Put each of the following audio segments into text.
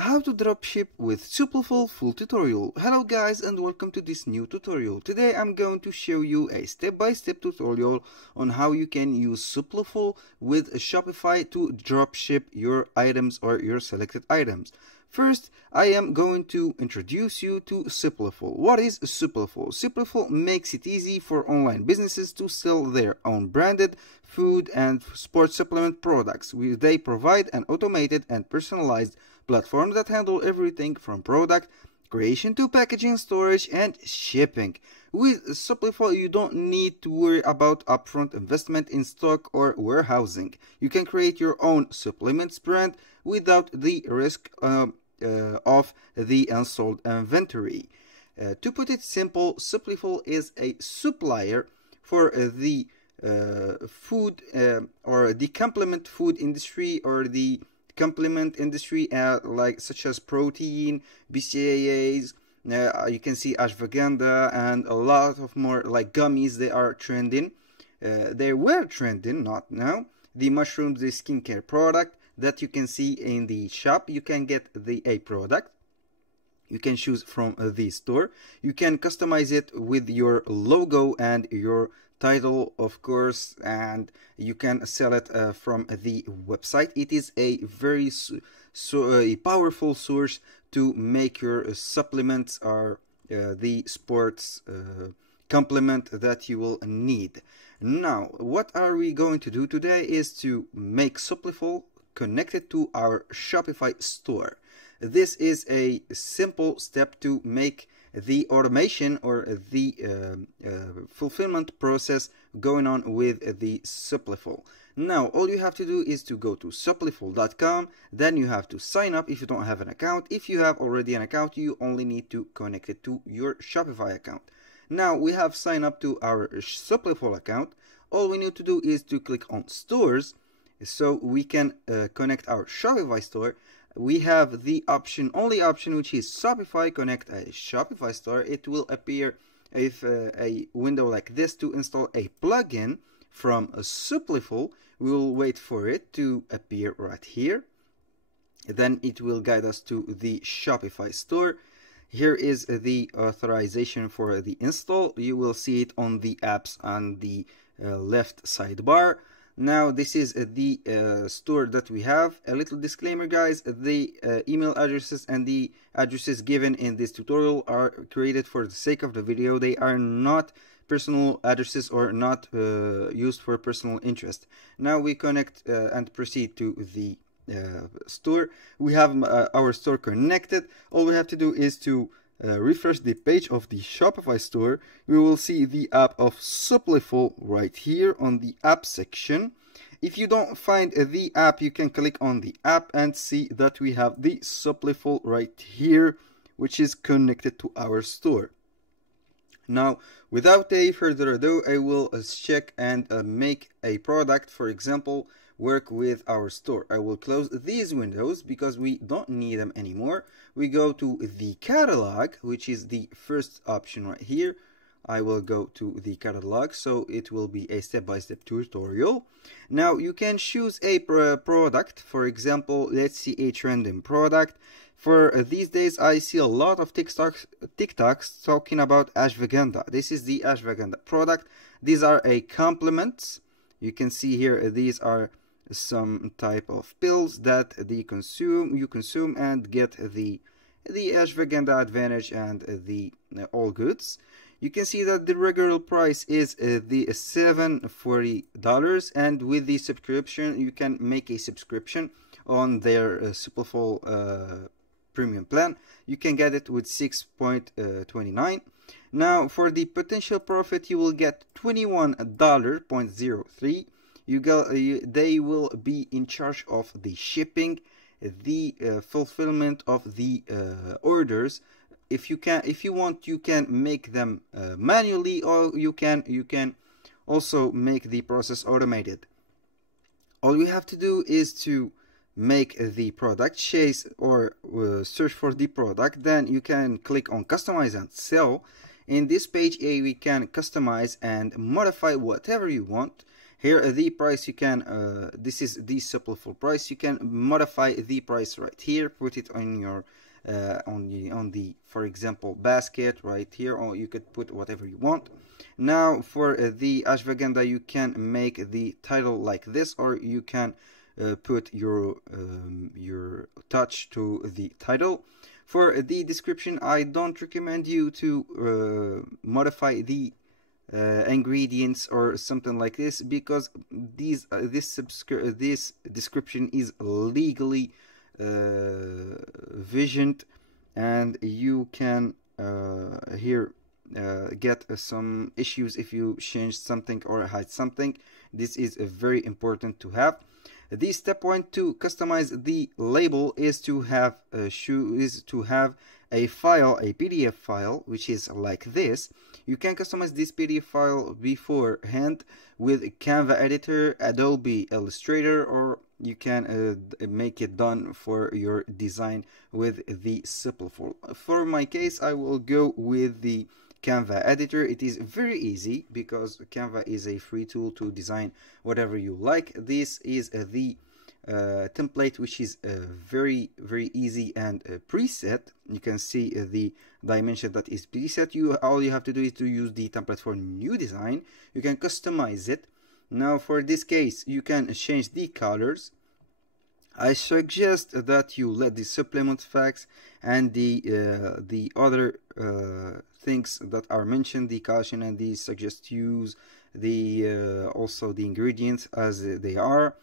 How to dropship with Supliful full tutorial. Hello guys and welcome to this new tutorial. Today I'm going to show you a step-by-step tutorial on how you can use Supliful with Shopify to dropship your items or your selected items. First, I am going to introduce you to Supliful. What is Supliful? Supliful makes it easy for online businesses to sell their own branded food and sports supplement products. They provide an automated and personalized platform that handle everything from product creation to packaging, storage, and shipping. With Supliful, you don't need to worry about upfront investment in stock or warehousing. You can create your own supplements brand without the risk of the unsold inventory. To put it simple, Supliful is a supplier for the food or the complement food industry or the complement industry such as protein, BCAAs, you can see ashwagandha and a lot of more like gummies. They are trending. They were trending, not now. The mushrooms, the skincare product that you can see in the shop. You can get a product. You can choose from the store. You can customize it with your logo and your title, of course, and you can sell it from the website. It is a very a powerful source to make your supplements or the sports complement that you will need. Now, what are we going to do today is to make Supliful connected to our Shopify store. This is a simple step to make the automation or the fulfillment process going on with the Supliful. Now, all you have to do is to go to supliful.com. Then you have to sign up if you don't have an account. If you have already an account, you only need to connect it to your Shopify account. Now, we have signed up to our Supliful account. All we need to do is to click on stores so we can connect our Shopify store. We have the only option, which is Shopify Connect a Shopify store. It will appear if a window like this to install a plugin from Supliful. We will wait for it to appear right here. Then it will guide us to the Shopify store. Here is the authorization for the install. You will see it on the apps on the left sidebar. Now, this is the store that we have. A little disclaimer, guys, the email addresses and the addresses given in this tutorial are created for the sake of the video. They are not personal addresses or not used for personal interest. Now we connect and proceed to the store. We have our store connected. All we have to do is to refresh the page of the Shopify store. We will see the app of Supliful right here on the app section. If you don't find the app, you can click on the app and see that we have the Supliful right here, which is connected to our store. Now, without a further ado, I will check and make a product, for example, work with our store. I will close these windows because we don't need them anymore. We go to the catalog, which is the first option right here. I will go to the catalog, so it will be a step-by-step tutorial. Now you can choose a product. For example, let's see a trending product. For these days, I see a lot of TikToks talking about ashwagandha. This is the ashwagandha product. These are a complements. You can see here, these are some type of pills that you consume and get the ashwagandha advantage and the all goods. You can see that the regular price is the $740, and with the subscription you can make a subscription on their Supliful premium plan. You can get it with 6.29. Now, for the potential profit, you will get $21.03. They will be in charge of the shipping, the fulfillment of the orders. If you want, you can make them manually, or you can also make the process automated. All you have to do is to make the product, chase or search for the product. Then you can click on customize and sell. In this page, we can customize and modify whatever you want. Here the price you can this is the Supliful price. You can modify the price right here, put it on your on the for example basket right here, or you could put whatever you want. Now for the ashwagandha, you can make the title like this, or you can put your touch to the title. For the description, I don't recommend you to modify the ingredients or something like this, because this description is legally visioned, and you can here get some issues if you change something or hide something. This is very important to have. The step 1 to customize the label is to have a file, a PDF file, which is like this. You can customize this PDF file beforehand with Canva editor, Adobe Illustrator, or you can make it done for your design with the Supliful. For my case, I will go with the Canva editor. It is very easy because Canva is a free tool to design whatever you like. This is the template, which is very easy and preset. You can see the dimension that is preset. All you have to do is to use the template for new design. You can customize it. Now for this case, you can change the colors. I suggest that you let the supplement facts and the other things that are mentioned, the caution and the suggest use the also the ingredients as they are.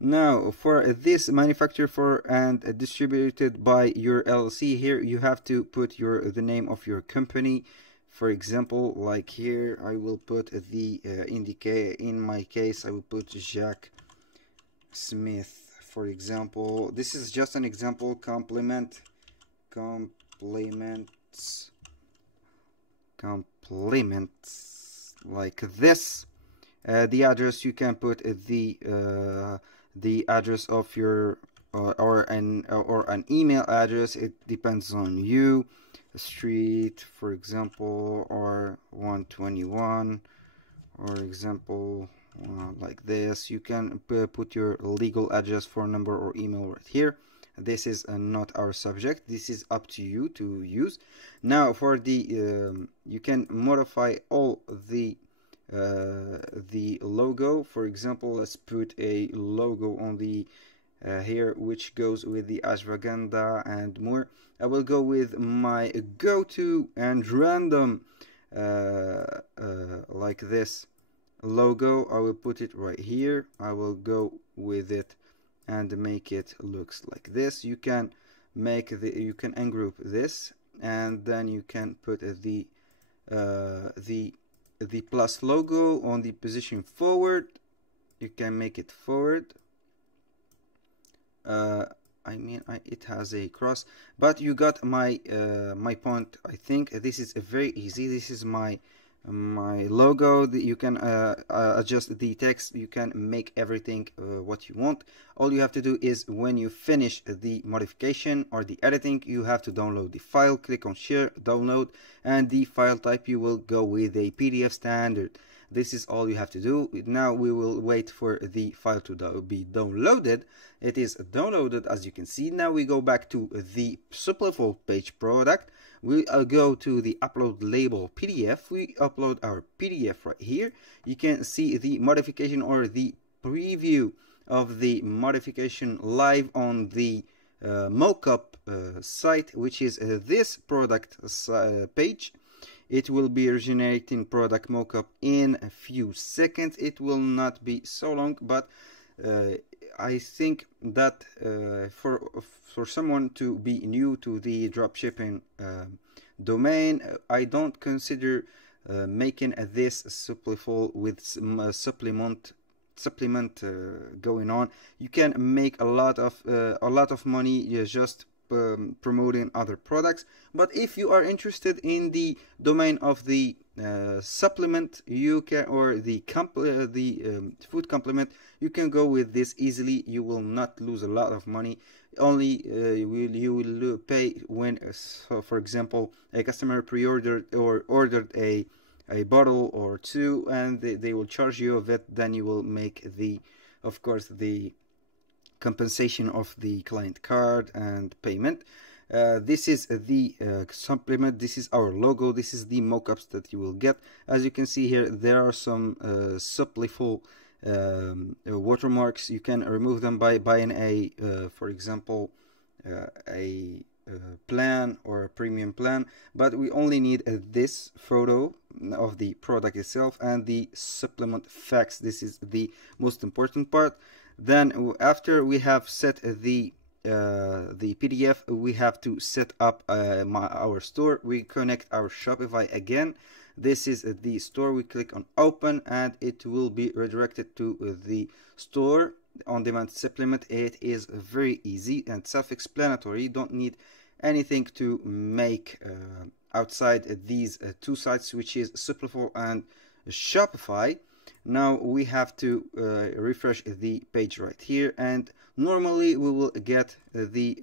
Now for this manufactured for and distributed by your LLC, here you have to put the name of your company. For example, like here I will put the in my case I will put Jack Smith. For example, this is just an example. Compliments like this. The address, you can put the address of your or an email address. It depends on you. Street, for example, or 121, or example like this. You can put your legal address, phone number, or email right here. This is not our subject. This is up to you to use. Now for the you can modify all the logo. For example, let's put a logo on the here, which goes with the ashwagandha and more. I will go with my go-to and random like this logo. I will put it right here. I will go with it and make it looks like this. You can make you can ungroup this, and then you can put the plus logo on the position forward. You can make it forward. It has a cross, but you got my my point. I think this is very easy. This is my logo. You can adjust the text. You can make everything what you want. All you have to do is, when you finish the modification or the editing, you have to download the file. Click on share, download, and the file type, you will go with a PDF standard. This is all you have to do. Now we will wait for the file to be downloaded. It is downloaded, as you can see. Now we go back to the Supliful page product. We go to the upload label PDF. We upload our PDF right here. You can see the modification or the preview of the modification live on the mockup site, which is this product page. It will be originating product mockup in a few seconds. It will not be so long, but I think that for someone to be new to the dropshipping domain, I don't consider making this Supliful with supplement going on. You can make a lot of money just promoting other products. But if you are interested in the domain of the supplement, you can, or the food complement, you can go with this easily. You will not lose a lot of money. Only you will pay when, for example, a customer pre-ordered or ordered a a bottle or two, and they will charge you of it. Then you will make the, of course, the compensation of the client card and payment. This is the supplement. This is our logo. This is the mockups that you will get. As you can see here, there are some Supliful watermarks. You can remove them by buying a, for example, a plan or a premium plan, but we only need this photo of the product itself and the supplement facts. This is the most important part. Then after we have set the PDF, we have to set up our store. We connect our Shopify again. This is the store. We click on open and it will be redirected to the store on demand supplement. It is very easy and self-explanatory. You don't need anything to make outside these two sites, which is Supliful and Shopify. Now we have to refresh the page right here, and normally we will get the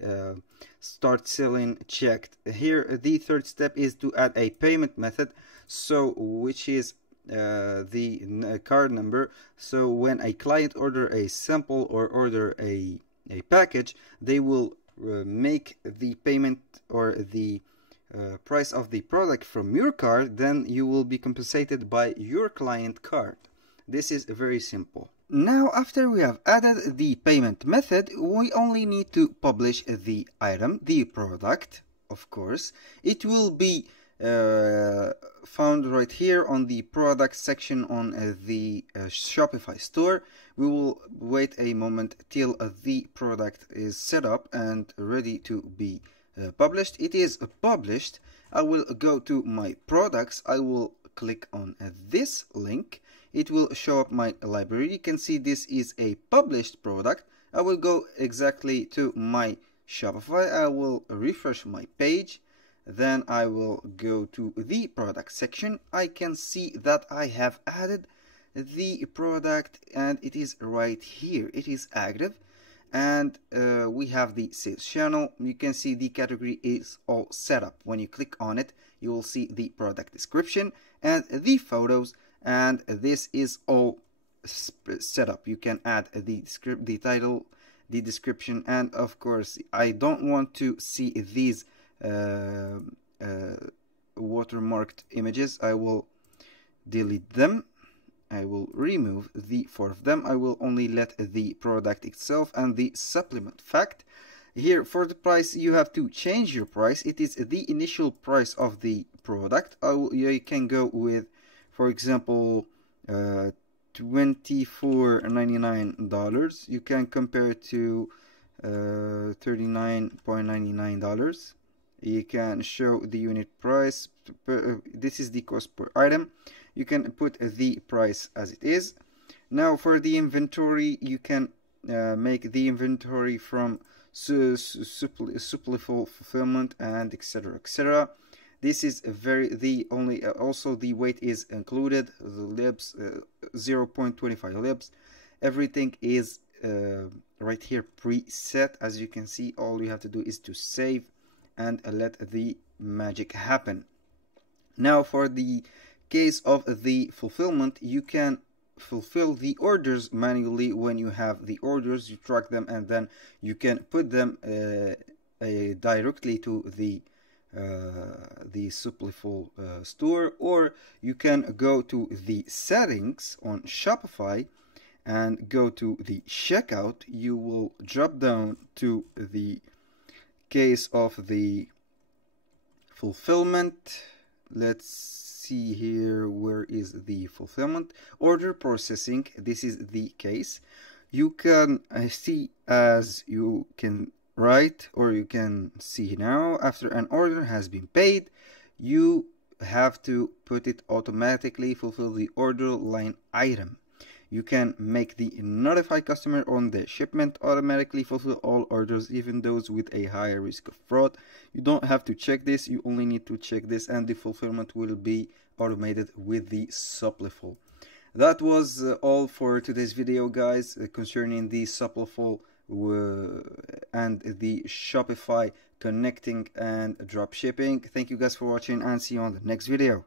start selling checked. Here the third step is to add a payment method, so which is the card number. So when a client order a sample or order a package, they will make the payment or the price of the product from your card. Then you will be compensated by your client card. This is very simple. Now, after we have added the payment method, we only need to publish the item, the product, of course. It will be found right here on the product section on the Shopify store. We will wait a moment till the product is set up and ready to be published. It is published. I will go to my products. I will click on this link. It will show up my library. You can see this is a published product. I will go exactly to my Shopify. I will refresh my page. Then I will go to the product section. I can see that I have added the product and it is right here. It is active, and we have the sales channel. You can see the category is all set up. When you click on it, you will see the product description and the photos, and this is all set up. You can add the script, the title, the description, and of course I don't want to see these watermarked images. I will delete them. I will remove the 4 of them. I will only let the product itself and the supplement fact. Here for the price, you have to change your price. It is the initial price of the product. You can go with, for example, $24.99. You can compare it to $39.99. You can show the unit price. This is the cost per item. You can put the price as it is. Now for the inventory, you can make the inventory from Supliful fulfillment and etc, etc. This is also the weight is included, the libs 0.25 libs. Everything is right here preset. As you can see, all you have to do is to save and let the magic happen. Now for the case of the fulfillment, you can fulfill the orders manually. When you have the orders, you track them and then you can put them directly to the Supliful store, or you can go to the settings on Shopify and go to the checkout. You will drop down to the case of the fulfillment. Let's see here, where is the fulfillment? Order processing. This is the case. You can see, as you can write, or you can see now, after an order has been paid, you have to put it automatically fulfill the order line item. You can make the notify customer on the shipment automatically fulfill all orders, even those with a higher risk of fraud. You don't have to check this. You only need to check this, and the fulfillment will be automated with the Supliful. That was all for today's video, guys, concerning the Supliful and the Shopify connecting and drop shipping. Thank you guys for watching, and see you on the next video.